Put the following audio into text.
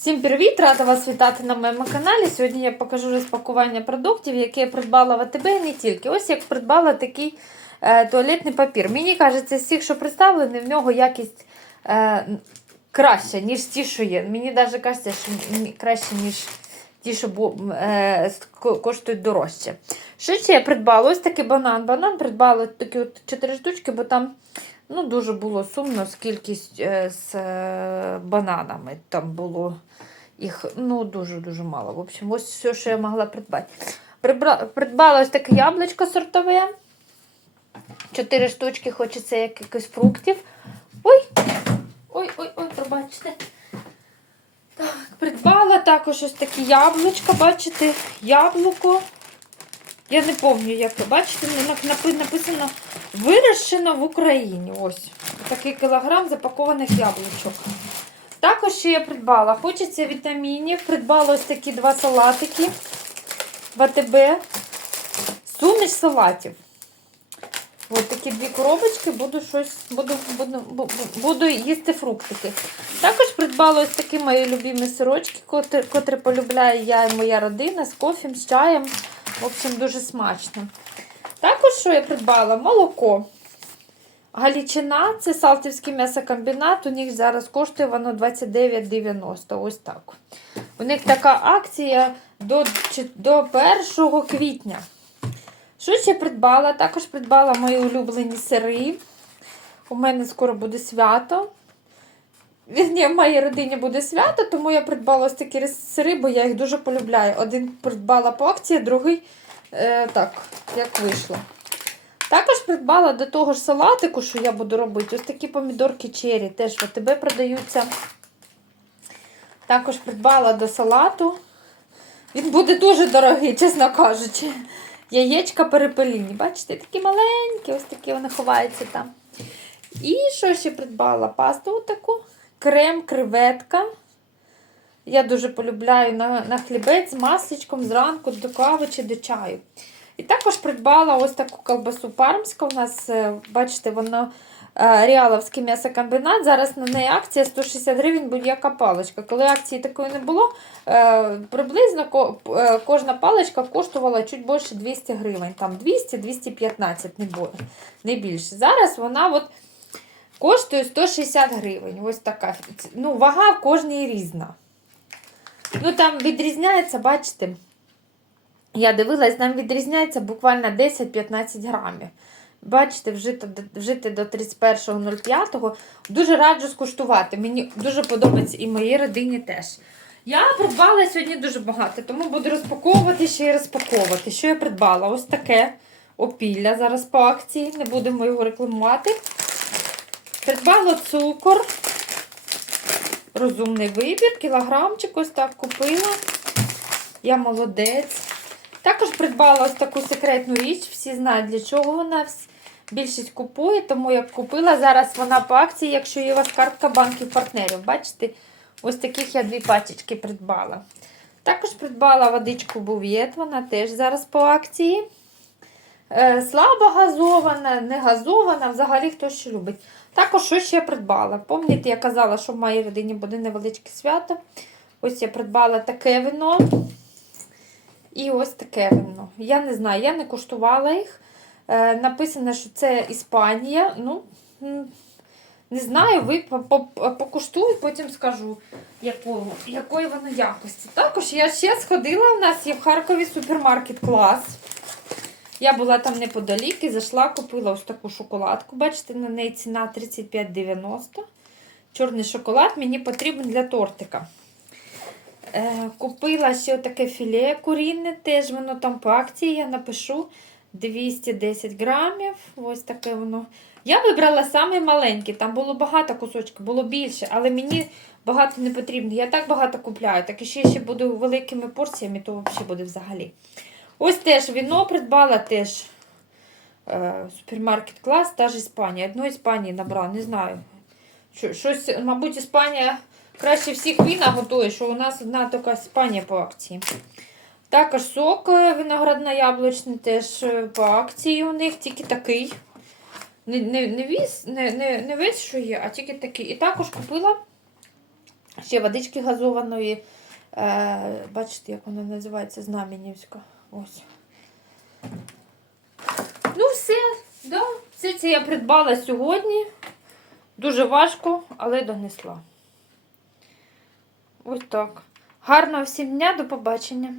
Всім привіт! Рада вас вітати на моєму каналі. Сьогодні я покажу розпакування продуктів, які я придбала в АТБ не тільки. Ось як придбала такий е, туалетний папір. Мені кажеться, з всіх, що представлені, в нього якість е, краща, ніж ті, що є. Мені навіть кажеться, що краще, ніж ті, що е, коштують дорожче. Що ще я придбала? Ось такий банан. Банан придбала такі от 4 штучки, бо там ну, дуже було сумно з е, з е, бананами. Там було їх ну, дуже-дуже мало. В общем, ось все, що я могла придбати. Прибра- Придбала ось таке яблучко сортове. Чотири штучки, хочеться якихось фруктів. Ой! Ой-ой-ой, пробачте. Так, придбала також ось такі яблучка, бачите, яблуко. Я не пам'ятаю, як ви бачите, на- написано вирощено в Україні. Ось. Такий кілограм запакованих яблучок. Також ще я придбала. Хочеться вітамінів. Придбала ось такі два салатики в АТБ. Суміш салатів. Ось такі дві коробочки, буду щось, буду, буду, бу- бу- буду їсти фруктики. Також придбала ось такі мої любимі сирочки, котрі, котрі полюбляю я і моя родина з кофем, з чаєм. В общем, дуже смачно. Також, що я придбала? Молоко. Галічина це Салтівський м'ясокомбінат. У них зараз коштує воно 29,90. Ось так. У них така акція до, до 1 квітня. Що ще придбала? Також придбала мої улюблені сири. У мене скоро буде свято. Вірні, в моїй родині буде свято, тому я придбала ось такі сири, бо я їх дуже полюбляю. Один придбала по акції, другий е, так, як вийшло. Також придбала до того ж салатику, що я буду робити, ось такі помідорки чері, теж в АТБ продаються. Також придбала до салату. Він буде дуже дорогий, чесно кажучи. Яєчка перепеліні. Бачите, такі маленькі, ось такі вони ховаються там. І що ще придбала? Пасту таку, крем, креветка. Я дуже полюбляю на, на хлібець з масличком зранку до кави чи до чаю. І також придбала ось таку колбасу пармську. У нас, е, бачите, воно е, Ріаловський м'ясокомбінат. Зараз на неї акція 160 гривень будь-яка паличка. Коли акції такої не було, е, приблизно кожна паличка коштувала чуть більше 200 гривень. Там 200-215, не, не більше. Зараз вона от коштує 160 гривень. Ось така. Ну, вага в кожній різна. Ну, там відрізняється, бачите. Я дивилась, нам відрізняється буквально 10-15 грамів. Бачите, вжити, вжити до 31.05. Дуже раджу скуштувати. Мені дуже подобається і моїй родині теж. Я придбала сьогодні дуже багато, тому буду розпаковувати ще й розпаковувати. Що я придбала? Ось таке опілля зараз по акції. Не будемо його рекламувати. Придбала цукор. Розумний вибір. Кілограмчик ось так купила. Я молодець. Також придбала ось таку секретну річ. Всі знають, для чого вона. Більшість купує, тому як купила. Зараз вона по акції, якщо є у вас картка банків партнерів. Бачите, ось таких я дві пачечки придбала. Також придбала водичку був'єт, вона теж зараз по акції. Е, слабо газована, не газована, взагалі хто що любить. Також що ще придбала. Пам'ятаєте, я казала, що в моїй родині буде невеличке свято. Ось я придбала таке вино. І ось таке вино. Я не знаю, я не куштувала їх. Е, написано, що це Іспанія. Ну, не знаю, ви по- по- потім скажу, якого, якої воно якості. Також я ще сходила, у нас є в Харкові супермаркет клас. Я була там неподалік і зайшла, купила ось таку шоколадку. Бачите, на неї ціна 35,90. Чорний шоколад мені потрібен для тортика. Е, купила ще таке філе курінне, теж воно там по акції, я напишу 210 грамів. Ось таке воно. Я вибрала саме маленьке, там було багато кусочків, було більше, але мені багато не потрібно. Я так багато купляю, так і ще, ще буду великими порціями, то взагалі буде взагалі. Ось теж віно придбала теж е, супермаркет клас, та ж Іспанія. Одну Іспанії набрала, не знаю. Що- Щось, мабуть, Іспанія краще всіх віна готує, що у нас одна така Іспанія по акції. Також сок е, виноградно-яблучний теж е, по акції у них, тільки такий. Не, не, не, весь, не, не, не весь, що є, а тільки такий. І також купила Ще водички газованої. Е, бачите, як вона називається Знаменівська. Ось. Ну, все, да. все це я придбала сьогодні. Дуже важко, але донесла. Ось так. Гарного всім дня, до побачення.